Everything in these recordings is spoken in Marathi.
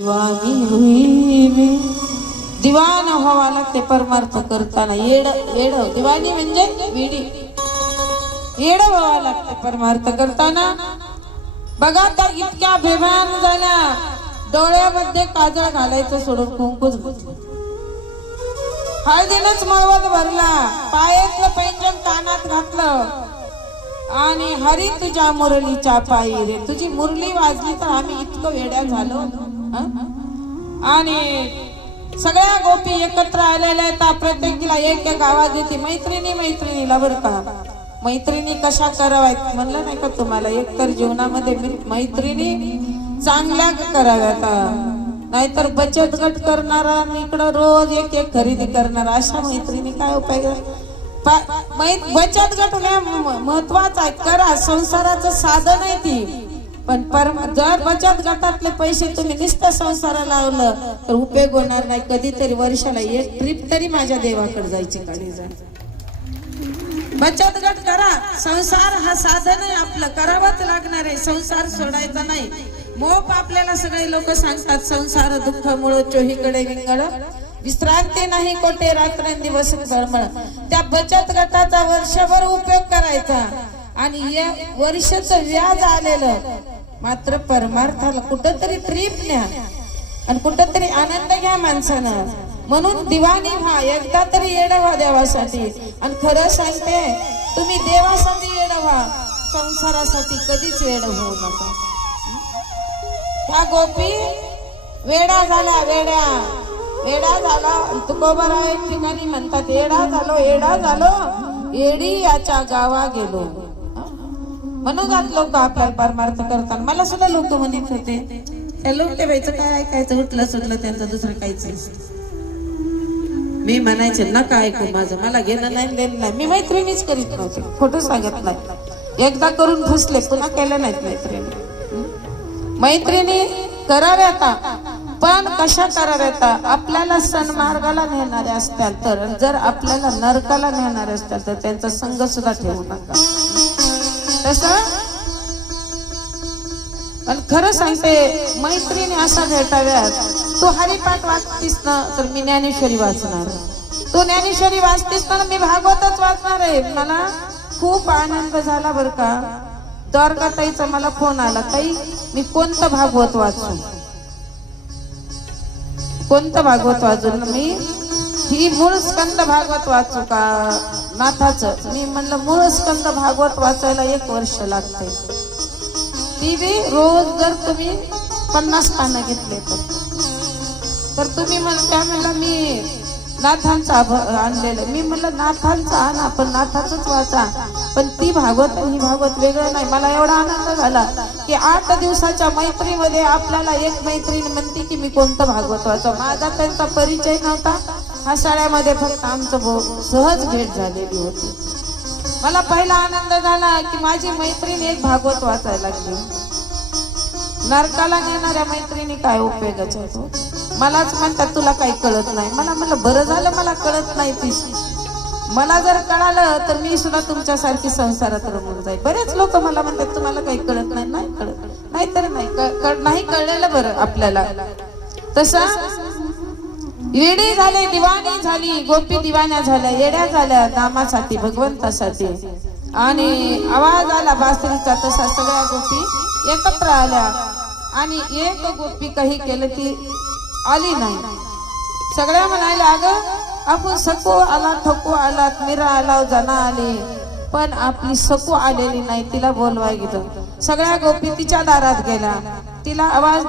दिवानी हुई में दिवाना व्हावा लागते परमार्थ करताना येड येड दिवानी म्हणजे विडी येड व्हावा लागते परमार्थ करताना। बघा तर इतक्या बेभान झाल्या डोळ्यामध्ये काजळ घालायचं सोडून कुंकूच हळदीनच मळवत भरला पायातलं पैंजण कानात घातलं आणि हरी तुझ्या मुरलीच्या पायी रे तुझी मुरली वाजली तर आम्ही इतकं वेड्या झालो। आणि सगळ्या गोपी एकत्र आलेल्या आहेत प्रत्येकीला एक एक आवाज येते मैत्रिणीला बरं का मैत्रिणी कशा कराव्यात म्हणलं नाही का तुम्हाला एकतर जीवनामध्ये मैत्रिणी चांगल्या कराव्यात नाहीतर बचत गट करणारा इकडं रोज एक एक खरेदी करणारा अशा मैत्रिणी काय उपयोग। बचत गट महत्वाचा आहे करा संसाराचं साधन आहे ती पण जर बचत गटातले पैसे तुम्ही नुसतं संसाराला लावलं तर उपयोग होणार नाही। कधीतरी वर्षाला एक ट्रिप तरी माझ्या देवाकडे जायची काळजी जा। बचत गट करा संसार हा साधन आहे आपलं करावंच लागणार आहे संसार सोडायचा नाही। मोप आपल्याला सगळे लोक सांगतात संसार दुःख मुळ चोहीकडे विंगळ विश्रांती नाही कोठे रात्रंदिवस तळमळ। त्या बचत गटाचा वर्षभर उपयोग करायचा आणि या वर्षाचं व्याज आलेलं मात्र परमार्थाला कुठंतरी ट्रिप न्या आणि कुठंतरी आनंद घ्या माणसानं। म्हणून दिवाणी व्हा एकदा तरी येड व्हा देवासाठी आणि खरं सांगते तुम्ही देवासाठी येड व्हा संसारासाठी कधीच येड होऊ नका। त्या गोपी वेडा झाला वेडा झाला तुकोबराव एक ठिकाणी म्हणतात येडा झालो येडी याच्या गावा गेलो। म्हणून आज लोक आपल्याला परमार्थ करतात। मला सुद्धा लोक म्हणत होते त्या लोक व्हायचं काय ऐकायचं उठलं सुटलं त्यांचं दुसरं काहीच मी म्हणायचे नका ऐकू माझं मला घेणं नाही देणं नाही। मी मैत्रिणीच करीत नव्हते खोटं सांगत नाही एकदा करून फसले पुन्हा केलं नाहीत मैत्रिणी कराव्यात पण कशा कराव्यात आपल्याला सन्मार्गाला नेणारे असतात तर जर आपल्याला नरकाला नेणारे असतात तर त्यांचा संग सुद्धा ठेवू नका। तसं पण खरं सांगते मैत्रिणी असा भेटाव्यात तू हरिपाठ वाचतीस ना तर मी ज्ञानेश्वरी वाचणार तू ज्ञानेश्वरी वाचतीस ना मी भागवतच वाचणार आहे। मला खूप आनंद झाला बरं का द्वारकाताईचा मला फोन आला ताई मी कोणतं भागवत वाचू कोणतं भागवत वाचू मी ही मूळ स्कंद भागवत वाचू का नाथाचं। मी म्हणलं मूळ स्कंद भागवत वाचायला 1 वर्ष लागते ती बी रोज जर तुम्ही 50 पानं घेतले तर तुम्ही म्हणलं मी नाथांचं आणलेलं मी म्हणलं नाथांचं आणा पण नाथाचंच वाचा पण ती भागवत ही भागवत वेगळं नाही। मला एवढा आनंद झाला की 8 दिवसाच्या मैत्रीमध्ये आपल्याला एक मैत्रीण म्हणते की मी कोणतं भागवत वाचा। माझा त्यांचा परिचय नव्हता हा शाळेमध्ये फक्त आमचं सहज भेट झालेली होती। मला पहिला आनंद झाला की माझी मैत्रीण एक भागवत वाचायला लागली। नरकाला नेणाऱ्या मैत्रिणी काय उपयोगाच्या होतो मलाच म्हणतात तुला काही कळत नाही। मला म्हणलं बरं झालं मला कळत नाही ती मला जर कळालं तर मी सुद्धा तुमच्यासारखी संसारात रमून जाईल। बरेच लोक मला म्हणतात तुम्हाला काही कळत नाही नाही कळत नाही तर नाही कळलेलं बरं आपल्याला। तसं येडी झाले दिवाणी झाली गोपी दिवाण्या झाल्या येड्या झाल्या नामासाठी भगवंतासाठी आणि आवाज आला बासरीचा तसा सगळ्या गोपी एकत्र आल्या आणि एक गोपी काही केलं ती आली नाही। सगळ्या म्हणायला अगं आपण सकू आला ठोकू आलात मीरा आला जना आली पण आपली सकू आलेली नाही तिला बोलवाय गेलं। सगळ्या गोपी तिच्या दारात गेल्या तिला आवाज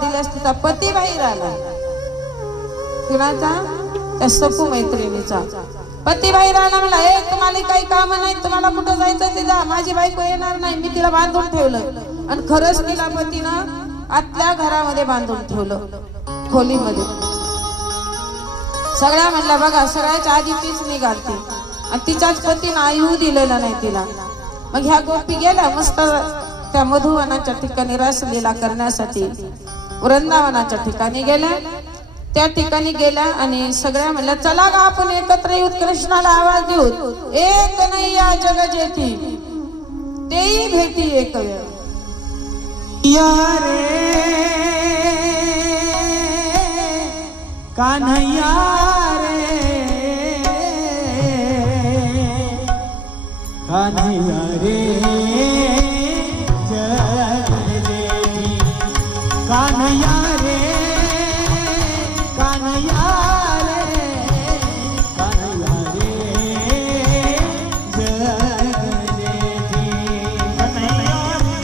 दिल्यास तिचा पती बाहेर आला कुणाचा त्या सकू मैत्रिणीचा पती बाहेर आला म्हणला ए तुम्हाला काही काम नाही तुम्हाला कुठं जायचं ते जा माझी बायको येणार नाही। मी तिला बांधून ठेवलं आणि खरंच तिला पतीनं आतल्या घरामध्ये बांधून ठेवलं खोलीमध्ये। सगळ्या म्हणल्या बघा सगळ्याच्या आधी तीच निघालती आणि तिच्याच पतीनं येऊ दिलेलं नाही तिला। मग ह्या गोपी गेल्या मस्त त्या मधुवनाच्या ठिकाणी रसलीला करण्यासाठी वृंदावनाच्या ठिकाणी गेल्या। त्या ठिकाणी गेल्या आणि सगळ्या म्हणल्या चला गा आपण एकत्र येऊ कृष्णाला आवाज देऊ एक नाही या जग जेठी तेही भेटी एक वेळ या रे कान्हैया रे कान्हैया रे जगदेवी कान्हैया रे कान्हैया रे कान्हैया रे जगदेवी कन्हैया रे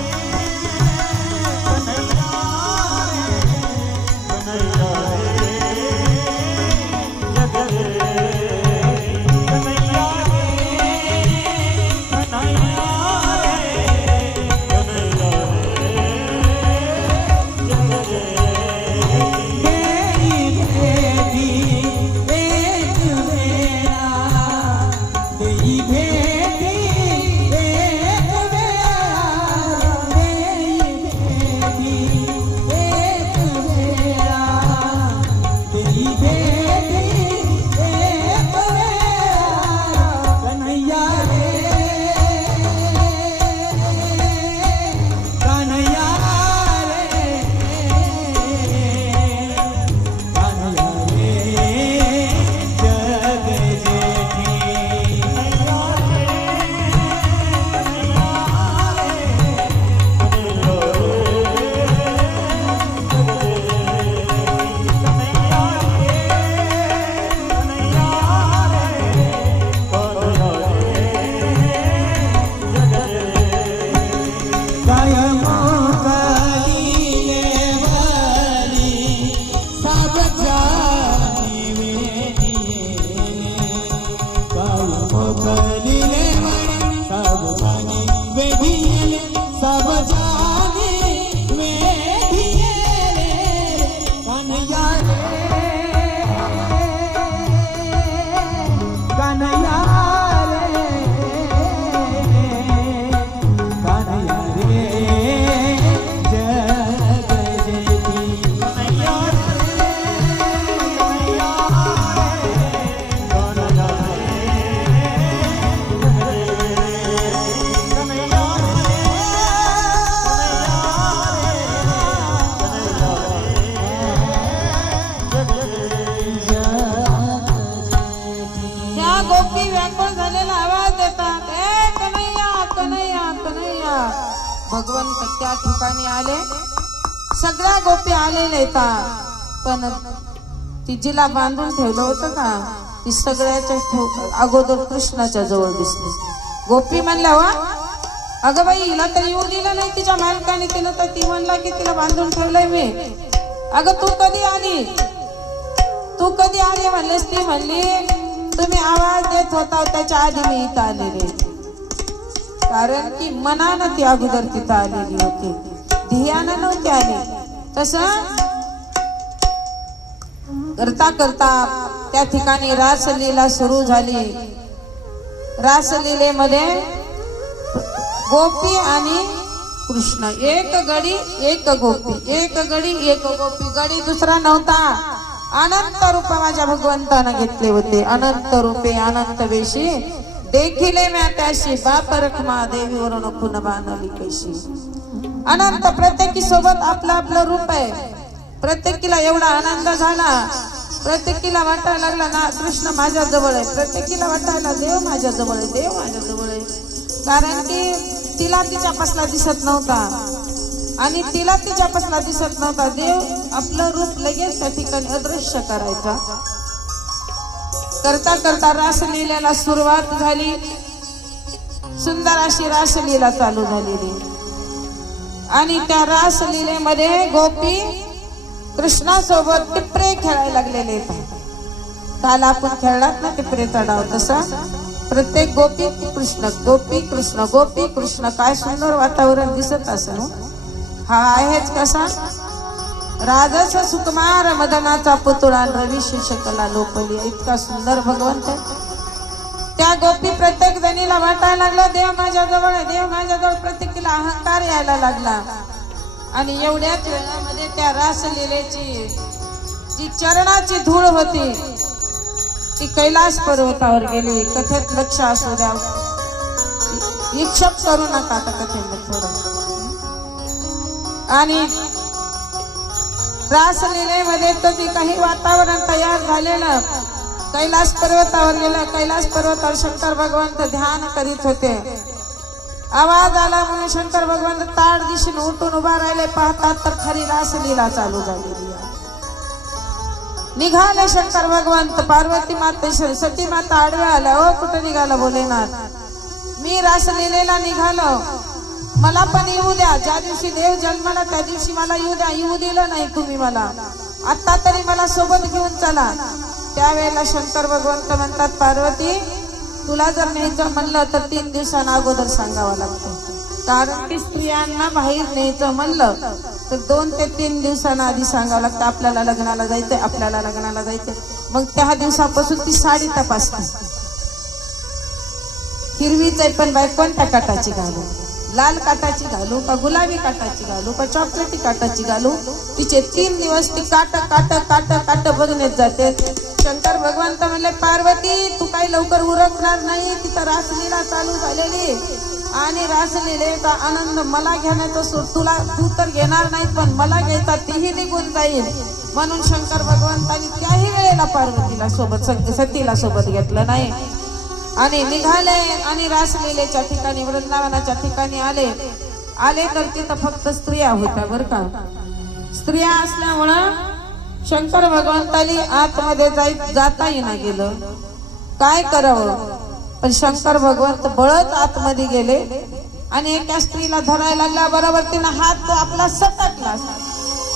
कन्हैया गोपी व्याकुळ झालेला आवाज देतात, ए कन्हैया कन्हैया कन्हैया. भगवंत त्या ठिकाणी आले, सगळ्या गोपी आलेल्या येतात, पण ती जिला बांधून ठेवलं होतं का ती सगळ्याच्या अगोदर कृष्णाच्या जवळ दिसली. गोपी म्हणल्या, वा अगं बाई हिला तर येऊ दिलं नाही तिच्या मालकाने, तिनं तर ती म्हणला की तिला बांधून ठेवलंय मी. अगं तू कधी आली, तू कधी आली म्हणलेस. ती म्हणली तुम्ही आवाज देत होता त्याच्या आधी मी इथं आलेली, कारण की मनानं ती अगोदर तिथं आलेली होती, ध्येयानं नव्हती आली. तसं करता करता त्या ठिकाणी रासलीला सुरू झाली. रासलीलेमध्ये गोपी आणि कृष्ण, एक गडी एक गोपी, एक गडी एक गोपी. गडी दुसरा नव्हता, अनंत रूप माझ्या भगवंतानं घेतले होते. अनंत रूपे अनंत वेशी देखिले म्या त्याशी, बाप रखमा देवीवरून खुन बांधली कशी. अनंत प्रत्येकी सोबत आपलं आपलं रूप आहे. प्रत्येकीला एवढा आनंद झाला, प्रत्येकीला वाटायला लागला ना कृष्ण माझ्या जवळ आहे, प्रत्येकीला वाटायला देव माझ्या जवळ आहे, देव माझ्या जवळ आहे. कारण की तिला तिच्यापासला दिसत नव्हता आणि तिला तिच्यापासला दिसत नव्हता. देव आपलं रूप लगेच त्या ठिकाणी अदृश्य करायचा. करता करता रासलीलेला सुरुवात झाली. सुंदर अशी रासलीला चालू झालेली आणि त्या रासलीलेमध्ये गोपी कृष्णासोबत टिपरे खेळायला लागलेले. काल आपण खेळलात ना टिपरेचा डाव, तसा प्रत्येक गोपी कृष्ण, गोपी कृष्ण, गोपी कृष्ण. काय सुंदर वातावरण दिसत असेल. हा आहेच कसा राजस सुकुमार मदनाचा पुतळा रवी शिशकला लोपली. इतका सुंदर भगवंत. त्या गोपी प्रत्येक जणीला वाटायला लागला देव माझ्या जवळ आहे, देव माझ्या जवळ. प्रत्येकीला अहंकार यायला लागला आणि एवढ्याच वेळामध्ये त्या रासलीलेची जी चरणाची धूळ होती ती कैलास पर्वतावर गेली. कथेत लक्ष असू द्या, विक्षेप करू नका आता कथेमध्ये थोडं. आणि रासलीलेमध्ये तर जे काही वातावरण तयार झालेलं, कैलास पर्वतावर गेलं. कैलास पर्वतावर शंकर भगवंत ध्यान करीत होते. आवाज आला म्हणून शंकर भगवंत ताड दिशेने उठून उभा राहिले. पाहतात तर खरी रासलीला चालू झालेली आहे. निघाले शंकर भगवंत. पार्वती मातेश्वर सती माता आडव्या आल्या. ओ कुठे निघाला भोलेनाथ? मी रासलीलेला निघालो, मला पण येऊ द्या. ज्या दिवशी देव जन्माला त्या दिवशी मला येऊ द्या. येऊ दिलं नाही तुम्ही मला, आता तरी मला सोबत घेऊन चला. त्यावेळेला शंकर भगवंत म्हणतात, पार्वती तुला जर न्यायचं म्हणलं तर 3 दिवसांना अगोदर सांगावं लागतं. कारण की स्त्रियांना बाहेर न्यायचं म्हणलं तर 2 ते 3 दिवसांना आधी सांगावं लागतं. आपल्याला लग्नाला जायचंय, आपल्याला लग्नाला जायचंय. मग त्या दिवसापासून ती साडी तपासते. हिरवीच आहे पण बाई कोणत्या काटाची घालू? लाल काटाची घालू का गुलाबी काटाची घालू का चॉकलेटी काटाची घालू? तिचे 3 दिवस ती काट काट काट काट बघण्यात जाते. शंकर भगवंत म्हणले, पार्वती तू काही लवकर उरकणार नाही. तिथं रासलीला चालू झालेली आणि रासलीलेचा आनंद मला घेण्याचा सूट तुला, तू तर घेणार नाही पण मला घ्यायचा तीही निघून जाईल. म्हणून शंकर भगवंतांनी त्याही वेळेला पार्वतीला सोबत सतीला सोबत घेतलं नाही आणि निघाले आणि रासलीलेच्या ठिकाणी वृंदावनाच्या ठिकाणी आले तर तिथं फक्त स्त्रिया होत्या बरं का. स्त्रिया असल्यामुळं शंकर भगवंतानी आतमध्ये जाता येईना गेलं. काय करावं? पण शंकर भगवंत बळत आतमध्ये गेले आणि एका स्त्रीला धरायला लागला. बरोबर तिनं हात आपला सटकला.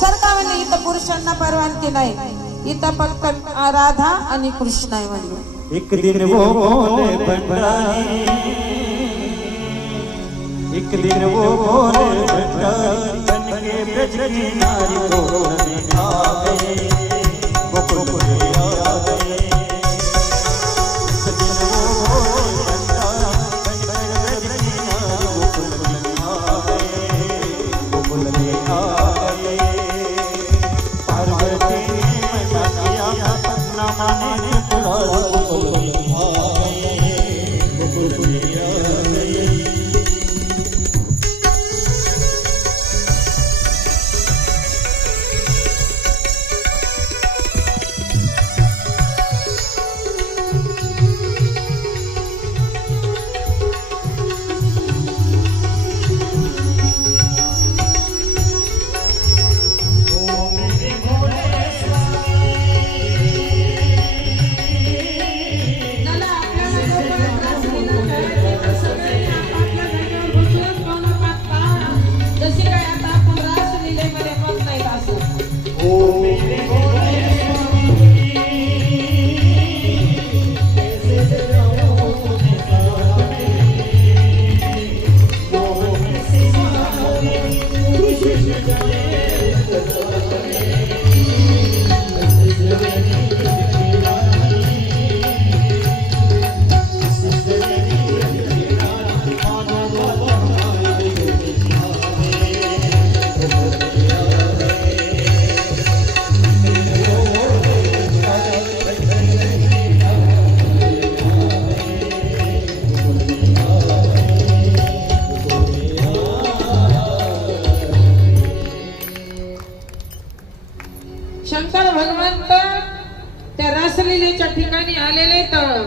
सरका म्हणजे इथं पुरुषांना परवानगी नाही, इथं फक्त राधा आणि कृष्ण आहे म्हणजे. एक दिन वो बोले भंडारी, एक दिन वो बोले भंडारी, बन के ब्रज की नारी गोकुल में आ गए, गोकुल में आ गए। एक दिन वो बोले भंडारी, बन के ब्रज की नारी गोकुल में आ गए, गोकुल में आ गए। पार्वती ने मना किया अपना माने बुलाया, शंकर भगवंत त्या रासलीलेच्या ठिकाणी आलेले तर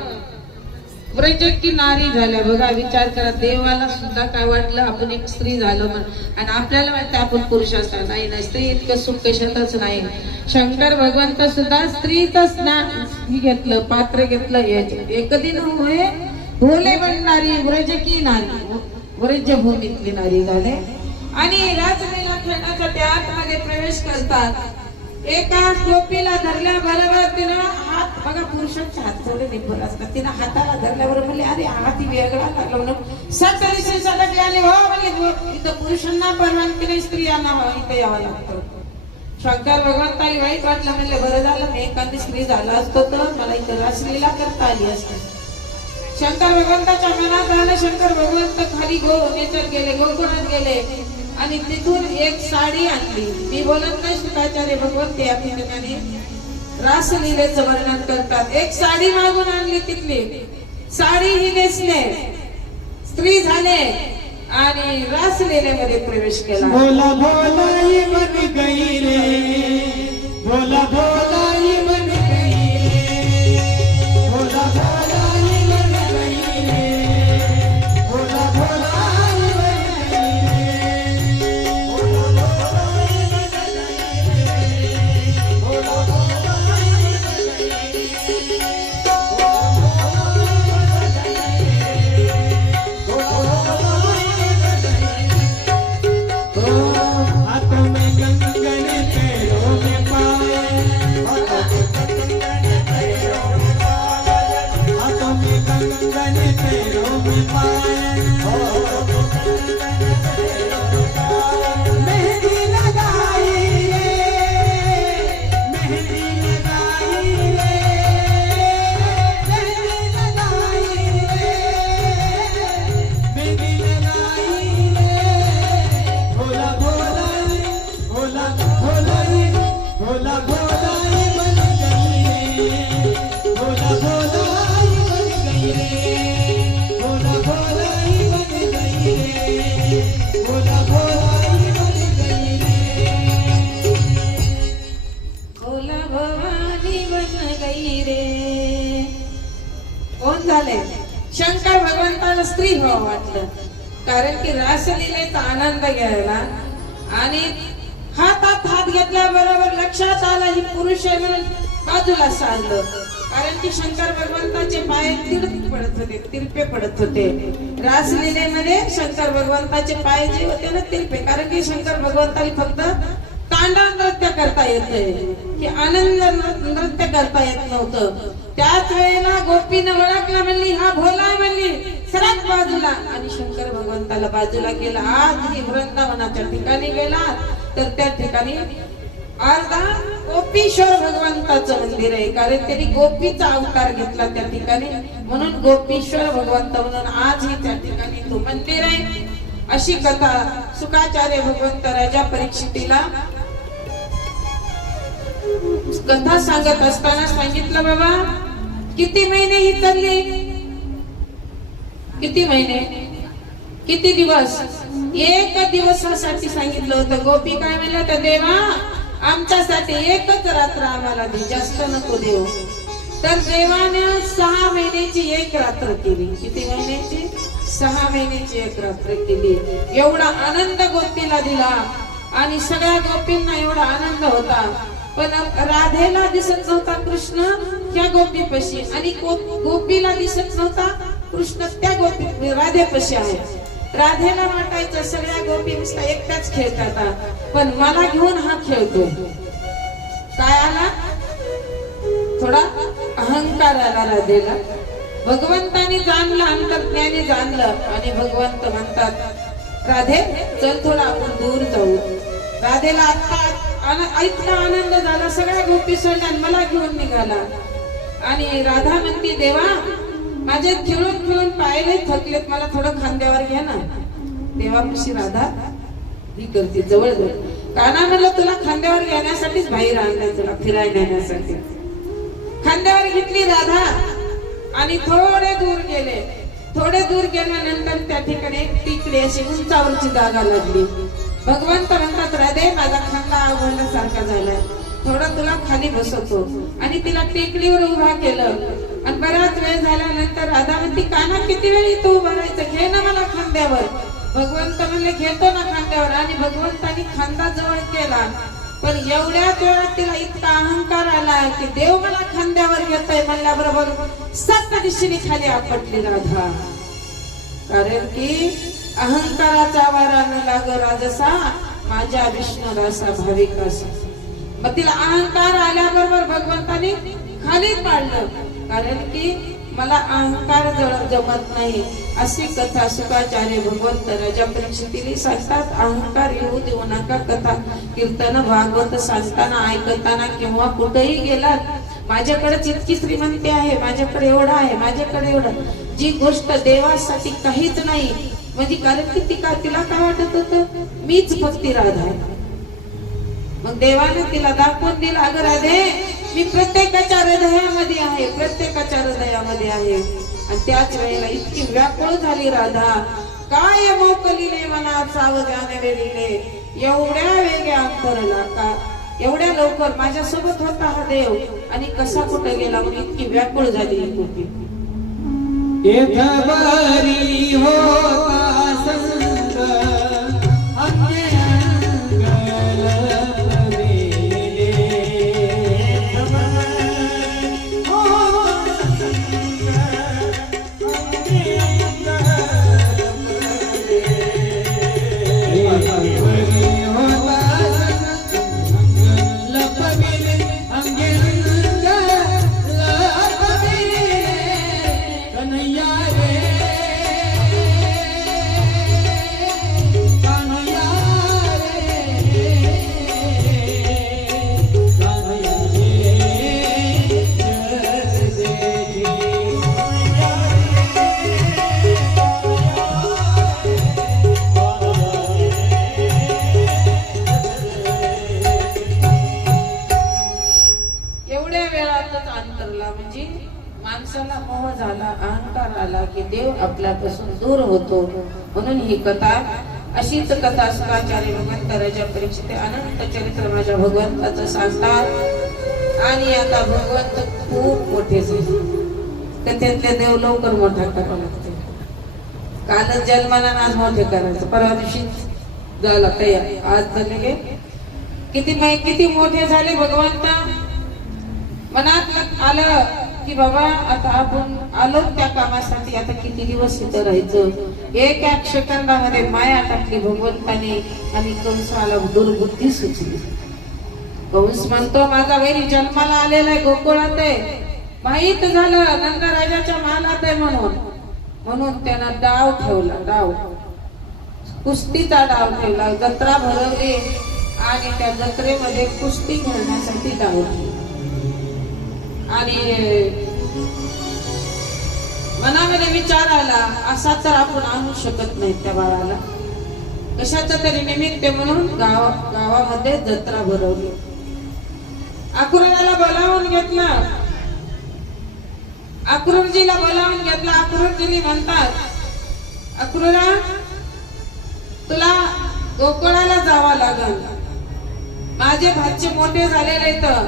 व्रज की नारी झाल्या. बघा विचार करा, देवाला सुद्धा काय वाटलं आपण एक स्त्री झालो आणि आपल्याला वाटतं आपण पुरुष असता. नाही, स्त्री इतकं सुख कशातच नाही. शंकर भगवंत सुद्धा स्त्रीतच ना घेतलं, पात्र घेतलं. एक दिन होय भोले बनणारी व्रज की नारी, व्रज भूमीतली नारी झाले आणि रासलीला खेळण्यासाठी आतमध्ये प्रवेश करतात. एका टोपीला धरल्याबरोबर तिनं हात, बघा पुरुषांचे हात थोडे निब्बर असतात, तिनं हाताला धरल्याबरोबर म्हणले अरे हात वेगळा लागला म्हणून सत्तरीशी सगळे आले. हो म्हणले इथं पुरुषांना परवानगी नाही, स्त्रियांना इथं यावं लागतं. शंकर भगवंताला वाईट वाटलं, म्हणले बरं झालं मी एखादी स्त्री झाला असतो तर मला इथं रासलीला करता आली असते. शंकर भगवंताच्या मनात आलं. शंकर भगवंत खाली नेचर गेले, गोकुळात गेले आणि तिथून एक साडी आणली. मी बोलत नाही शुकाचार्य भगवंत या ठिकाणी रासलीलेचं वर्णन करतात. एक साडी मागून आणली, तिथली साडी ही नेसले, स्त्री झाले आणि रासलीलेमध्ये प्रवेश केला. बोला बोला ये बन गई रे, मला स्त्री व्हावं वाटलं, कारण की रासलीलेचा आनंद घ्यायला आणि हातात हात घेतल्याबरोबर लक्षात आला ही पुरुष आहे म्हणून बाजूला सारलं, कारण की शंकर भगवंताचे पाय तिरपे पडत होते. रासलीलेमध्ये शंकर भगवंताचे पाय जे होते ना तिरपे, कारण की शंकर भगवंताला फक्त तांडव नृत्य करता येते, की आनंद नृत्य करता येत नव्हतं. त्याच वेळेला गोपीनं ओळखला, म्हणली हा भोला, म्हणली सरक बाजूला, आणि शंकर भगवंताला बाजूला केला. आज ही वृंदावनाच्या ठिकाणी गेला तर त्या ठिकाणी अर्धा गोपीश्वर भगवंताचं मंदिर आहे, कारण त्यांनी गोपीचा अवतार घेतला त्या ठिकाणी, म्हणून गोपीश्वर भगवंत म्हणून आजही त्या ठिकाणी तो मंदिर आहे. अशी कथा शुकाचार्य भगवंत राजा परीक्षितीला कथा सांगत असताना सांगितलं, बाबा किती महिने ही चालली, किती महिने, किती दिवस, एक दिवसासाठी सांगितलं होतं. गोपी काय म्हणलं तर देवा आमच्यासाठी एकच रात्र आम्हाला दे, जास्त नको देऊ. तर देवाने 6 महिन्याची एक रात्र केली. किती महिन्याची? 6 महिन्याची एक रात्र केली. एवढा आनंद गोपीला दिला आणि सगळ्या गोपींना एवढा आनंद होता, पण राधेला दिसत नव्हता कृष्ण त्या गोपीपाशी, आणि गोपीला दिसत नव्हता कृष्ण त्या गोपी राधेपाशी आहे. राधेला वाटायचं सगळ्या गोपी नुसता एकट्याच खेळतात, पण मला घेऊन हा खेळतो. काय आला? थोडा अहंकार आला राधेला. भगवंतानी जाणलं, अंतर्ज्ञानी जाणलं, आणि भगवंत म्हणतात राधे चल थोडा आपण दूर जाऊ. राधेला आता इतका आनंद झाला, सगळ्या गोपी सोडल्या मला घेऊन निघाला. आणि राधा म्हणते देवा माझे खेळून खेळून पायले थकलेत, मला थोडं खांद्यावर घ्या ना. देवापाशी राधा ही करते जवळ जवळ, काना म्हणलं तुला खांद्यावर घेण्यासाठीच बाहेर आणलं, तुला फिरायला नेण्यासाठी. खांद्यावर घेतली राधा आणि थोडे दूर गेले. थोडे दूर गेल्यानंतर त्या ठिकाणी एक टिकडी अशी उंचावरची जागा लागली. भगवंत म्हणतात राधे माझा खांदा आवडल्यासारखा झालाय, थोडं तुला खाली बसवतो. आणि तिला टेकडीवर उभा केलं. आणि बराच वेळ झाल्यानंतर राधा म्हणती काना किती वेळ इथं उभं राहायचं, घे ना मला खांद्यावर. भगवंत म्हणले घेतो ना खांद्यावर. आणि भगवंतानी खांदा जवळ केला, पण एवढ्याच वेळात तिला इतका अहंकार आला की देव मला खांद्यावर घेतोय म्हणल्याबरोबर 7 दिशेने खाली आपटली राधा. कारण की अहंकाराचा वारा न लाग राजसा माझ्या विष्णुदासा भाविकासा. मग तिला अहंकार आल्याबरोबर भगवंतानी खाली पाडलं, कारण की मला अहंकार जमत नाही. अशी कथा शुकाचार्य भगवंत राजा परीक्षितीला सांगतात. अहंकार येऊ देऊ नका. कथा कीर्तन भागवत सांगताना ऐकताना किंवा कुठेही गेलात माझ्याकडेच इतकी श्रीमंती आहे, माझ्याकडे एवढा आहे, माझ्याकडे एवढं, जी गोष्ट देवासाठी काहीच नाही म्हणजे, कारण की तिला काय वाटत होतं मीच भक्ती राधा आहे. मग देवाने तिला दाखवून दिला अगं राधे मी प्रत्येकाच्या हृदयामध्ये आहे, प्रत्येकाच्या हृदयामध्ये आहे. आणि त्याच वेळेला इतकी व्याकुळ झाली राधा, काय मोकलीले मनात सावधान वेळीले, एवढ्या वेगळ्या अंतरला का, एवढ्या लवकर माझ्या सोबत होता हा देव आणि कसा कुठे गेला, मग इतकी व्याकुळ झाली ही गोपी. म्हणजे माणसाला मोह झाला, अहंकार आला की देव आपल्यापासून दूर होतो. म्हणून ही कथा, अशीच कथा शुकाचार्य भगवंत राजा परीक्षित अनंत चरित्र माझ्या भगवंताचं सांगतात. आणि आता भगवंत खूप मोठे झाले, कथेतले देव लवकर मोठा करावा लागते. कालच जन्माला आज मोठे करायचं, परवा दिवशी झाला तयार, आज झाले गे किती मोठे झाले भगवंत. मनात आलं की बाबा आता आपण आलो त्या कामासाठी, आता किती दिवस इथं राहायचं. एक सेकंदामध्ये माया टाकली भगवंताने आणि कंसाला दुर्बुद्धी सुचली. कंस म्हणतो माझा वैरी जन्माला आलेला आहे, गोकुळात आहे, माहित झालं नंदराजाच्या महालात आहे म्हणून त्यानं डाव ठेवला, डाव कुस्तीचा डाव ठेवला. जत्रा भरवली आणि त्या जत्रेमध्ये कुस्ती खेळण्यासाठी डाव ठेवला. आणि मनामध्ये विचार आला असा तर आपण आणू शकत नाही त्या बाळाला, कशाचा तरी निमित्त म्हणून गावामध्ये जत्रा भरवली. अक्रूराला बोलावून घेतला, अक्रूरजीला बोलावून घेतला. अक्रूरजी म्हणतात अक्रूरा तुला गोकुळाला जावा लागल, माझे भाचे मोठे झालेले तर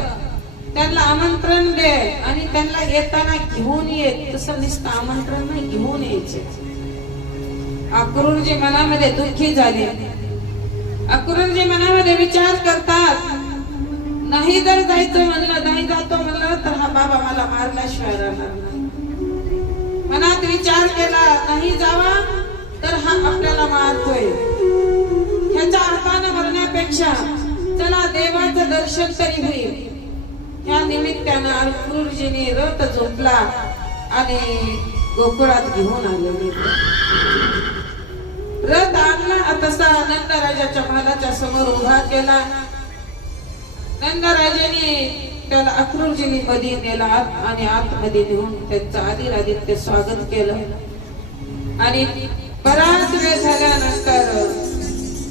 त्यांना आमंत्रण दे आणि त्यांना येताना घेऊन ये. तसं नुसतं आमंत्रण नाही, घेऊन यायचे. अक्रूरजी मनामध्ये दुःखी झाले. अक्रूरजी मनामध्ये विचार करतात नाही जर जायचं म्हणलं, नाही जातो म्हणलं तर हा बाबा मला मारल्याशिवाय राहणार नाही. मनात विचार केला नाही जावा तर हा आपल्याला मारतोय, ह्याच्या हाताने मरण्यापेक्षा चला देवाचं दर्शन तरी होईल. या निमित्तानं अक्रूरजीने रथ झोपला आणि गोकुळात घेऊन आले. रथ आणला तसा नंदराजाच्या महालाच्या समोर उभा केला. नंदराजाने त्याला अक्रूरजीने मध्ये नेला आणि आतमध्ये नेऊन त्यांचं आदिरादित्य स्वागत केलं. आणि बराच वेळ झाल्यानंतर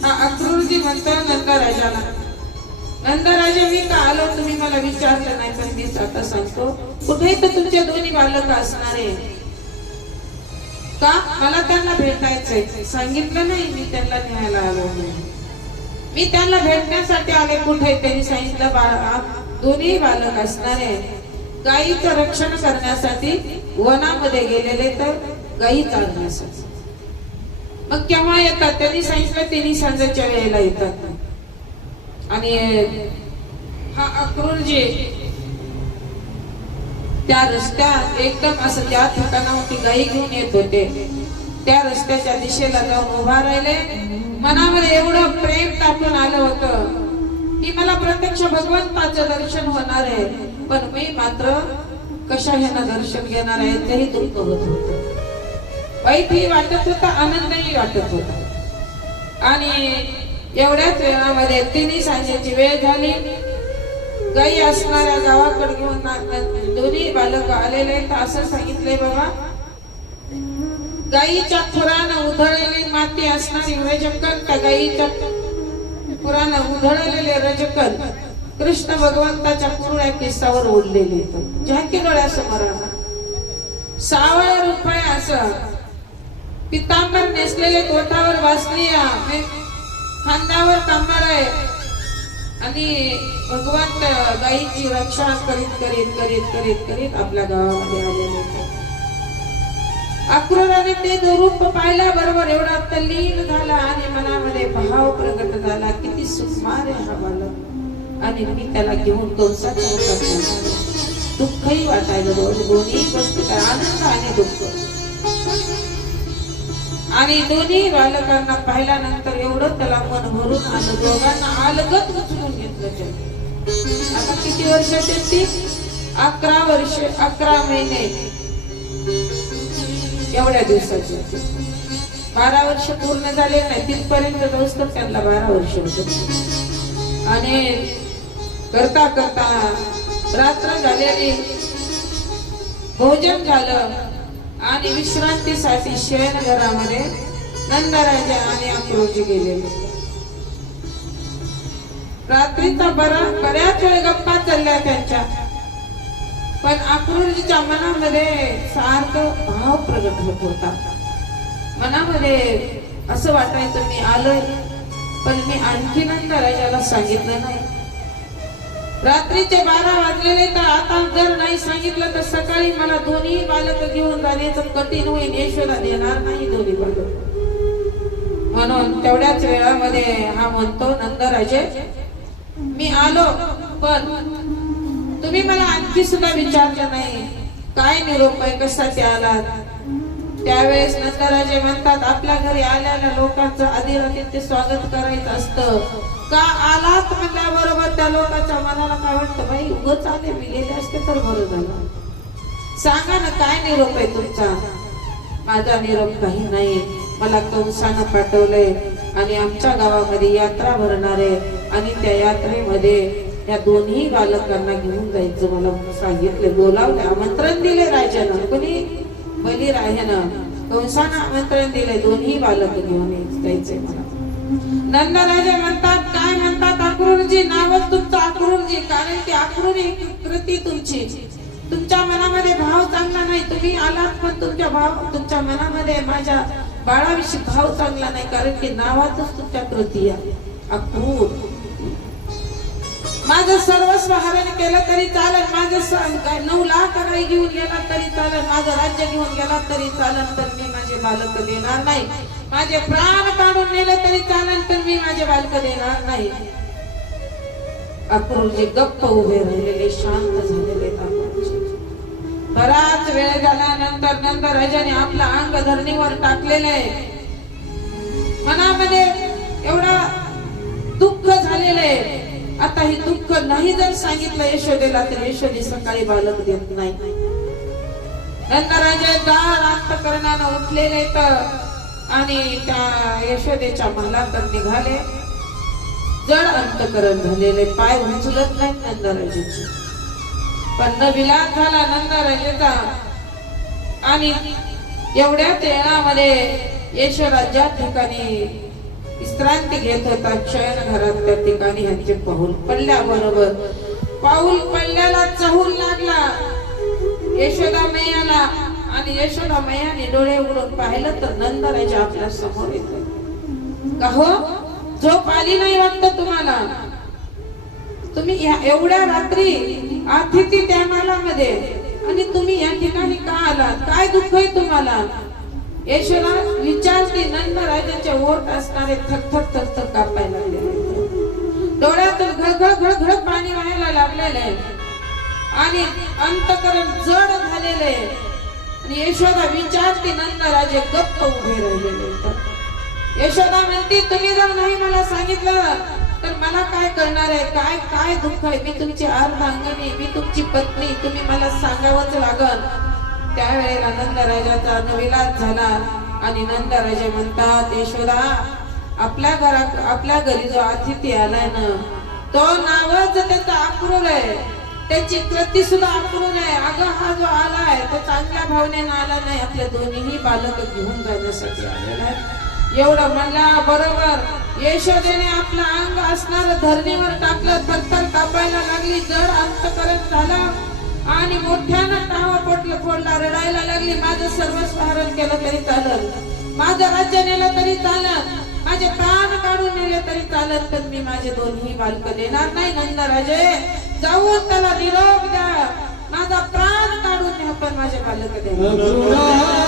हा अक्रूरजी म्हणतो नंदराजाला, नंदराजा मी का आलो तुम्ही मला विचारलं नाही, पण मी आता सांगतो कुठे तर तुमचे दोन्ही बालक असणारे का, मला त्यांना भेटायचंय. सांगितलं नाही मी त्यांना न्यायला आलो नाही, मी त्यांना भेटण्यासाठी आले. कुठे त्यांनी सांगितलं दोन्ही बालक असणारे गायीचं रक्षण करण्यासाठी वनामध्ये गेलेले, तर गायी चालण्यासाठी. मग केव्हा येतात त्यांनी सांगितलं, त्यांनी सांजेच्या वेळेला येतात. आणि हा अक्रूरजी त्या रस्त्यात एकदम असं त्या ठिकाणावरती गायी घेऊन येत होते, त्या रस्त्याच्या दिशेला जाऊन उभा राहिले. मनामध्ये एवढं प्रेम टाकून आलं होतं की मला प्रत्यक्ष भगवंताचं दर्शन होणार आहे, पण मी मात्र कशा ह्यानं दर्शन घेणार आहे तेही दुःख होत होतं. वाईटही वाटत होता, आनंदही वाटत होता. आणि एवढ्याच वेळामध्ये तिन्ही सांजेची वेळ झाली. गायी असणाऱ्या गावाकडे घेऊन दोन्ही बालक आलेले. तर असं सांगितलंय बाबा, गायीच्या खुरानं उधळलेली माती असणारी रजकन, त्या गायीच्या खुरानं उधळलेले रजकन कृष्ण भगवंताच्या कुरळ्या केसावर ओढलेले. झाकी डोळ्यासमोर सावळ्या रुपये असं पितांबर नेसलेले, कोटावर वासलिया, खांद्यावर तांबर आहे आणि भगवंत गायीची रक्षा करीत करीत करीत करीत करीत आपल्या गावामध्ये आलेले. अक्रूराने ते रूप पाहिल्याबरोबर एवढा तल्लीन झाला आणि मनामध्ये भाव प्रगट झाला, किती सुकुमार आहे हा बालक. आणि मी त्याला घेऊन कंसाच्या दुःखही वाटायला दोन्ही गोष्टी, आनंद आणि दुःख. आणि दोन्ही बालकांना पाहिल्यानंतर एवढं त्याला मन भरून आलं, दोघांना अलगत उचलून घेतलं त्याने. आता किती वर्ष त्यांची? 11 वर्ष 11 महिने एवढ्या दिवसाची. 12 वर्ष पूर्ण झाले नाही, तिथपर्यंत जाऊस तर त्यांना 12 वर्ष होत. आणि करता करता रात्र झालेली, भोजन झालं आणि विश्रांतीसाठी शयनघरामध्ये नंदराजा आणि अक्रूरजी गेलेले. रात्रीचा बऱ्याच वेळ गप्पा चालल्या त्यांच्या, पण अक्रूरजीच्या मनामध्ये सारखं भाव प्रगट होत होता. मनामध्ये असं वाटायचं मी आलोय, पण मी आणखी नंदराजाला सांगितलं नाही. रात्रीचे 12 वाजलेले, तर आता जर नाही सांगितलं तर सकाळी मला दोन्ही बालक घेऊन जाण्याचं कठीण होईल. यशोदा देणार नाही दोन्ही बालक. म्हणून तेवढ्याच वेळामध्ये हा म्हणतो, नंदराजे मी आलो, पण तुम्ही मला आणखी सुद्धा विचारलं नाही काय निरोप आहे, कशासाठी आलात. त्यावेळेस नंदराजे म्हणतात, आपल्या घरी आलेल्या लोकांचं आदिरातीचे स्वागत करायचं असतं. का आलात म्हणल्याबरोबर त्या लोकांच्या मनाला काय वाटतं, बाई उगाच आले, मी गेले असते तर बरं झालं. सांगा ना काय निरोप आहे तुमचा. माझा निरोप काही नाही, मला कंसानं पाठवलंय आणि आमच्या गावामध्ये यात्रा भरणार आहे आणि त्या यात्रेमध्ये या दोन्ही बालकांना घेऊन जायचं मला सांगितले, बोलावले, आमंत्रण दिले राजानं. कोणी बलिरायानं कंसानं आमंत्रण दिले, दोन्ही बालक घेऊन जायचंय मला. नंदराजे म्हणतात, काय म्हणतात अक्रूरजी, नावच तुमचं अक्रूरजी, कारण की अक्रूर ही कृती तुमची. तुमच्या मनामध्ये भाव चांगला नाही. तुम्ही आलात पण तुमच्या मनामध्ये माझ्या बाळाविषयी भाव चांगला नाही, कारण की नावातच तुमच्या कृती आहे अक्रूर. माझं सर्वस्व हरण केलं तरी चालेल, माझं 9 लाख नाही घेऊन गेला तरी चालेल, माझं राज्य घेऊन गेला तरी चालेल, तर मी माझे बालक देणार नाही. माझे प्राण काढून नेले तरी चालेल, तर मी माझे बालक देणार नाही. अक्रूरजी गप्प उभे राहिलेले, शांत झालेले. बराच वेळ झाल्यानंतर नंदराजाने आपलं अंग धरणीवर टाकलेलं आहे. मनामध्ये एवढा दुःख झालेलं आहे. आता हे दुःख नाही जर सांगितलं यशोदेला, तर यशोदे सकाळी बालक देत नाही. नंदराजे गाढ अंतकरणानं उठलेले तर आणि त्या यशोदेच्या महालाकडे निघाले. जड अंतकरण झालेले, पाय उचलत नाही नंदराजेचे. पण नविलास झाला नंदराजेचा. आणि एवढ्याच वेळामध्ये यशोदा ज्या ठिकाणी विश्रांती घेत होता, शयन घरात, त्या ठिकाणी ह्यांचे पाऊल पडल्याबरोबर पाऊल पडल्याला चहूल लागला यशोदा मैयाला. आणि यशोदा मैयाने डोळे उघडून पाहिलं तर नंदराजे आपल्या समोर येत. का हो, झोप आली नाही वाटतं तुम्हाला? तुम्ही एवढ्या रात्री अतिथी त्या मालामध्ये आणि तुम्ही या ठिकाणी का आलात? काय दुःख आहे तुम्हाला? यशोदा विचारते. नंदराजाचे ओठ असणारे थरथर थरथर कापायला लागलेले, डोळ्यातून घळघळ घळघळ पाणी वाहायला लागलेले आणि अंतकरण जड झालेले. आणि यशोदा विचारते, नंदराजे गप्प उभे राहिलेले. यशोदा म्हणते, तुम्ही जर नाही मला सांगितलं तर मला काय करणार आहे? काय काय दुःख आहे? मी तुमची अर्धांगिनी, मी तुमची पत्नी, तुम्ही मला सांगावंच लागल. त्यावेळेला नंदराजाचा नविलास झाला आणि नंदराजे म्हणतात, यशोदा आपल्या घरी जो अतिथी आलाय ना, तो नावच त्याचा अक्रूर आहे, त्याची कृती सुद्धा अक्रूर आहे. अगं हा जो आलाय तो चांगल्या भावनेनं आला नाही, आपले दोन्ही बालक घेऊन जाण्यासाठी आलेला आहे. एवढं म्हणला बरोबर यशोदेने आपलं अंग असणारं धरणीवर टाकलं, थरथर कापायला लागली, जड अंतकरण झालं आणि मोठ्यानं टावा फोडला, रडायला लागली. माझं सर्वस्व हरण केलं तरी चालल, माझं राज्य नेलं तरी चालल, माझे प्राण काढून नेले तरी चालल, पण मी माझे दोन्ही बालक देणार नाही. नंदराजे जाऊन त्याला निरोप द्या, माझा प्राण काढून द्या, पण माझे बालक देणार.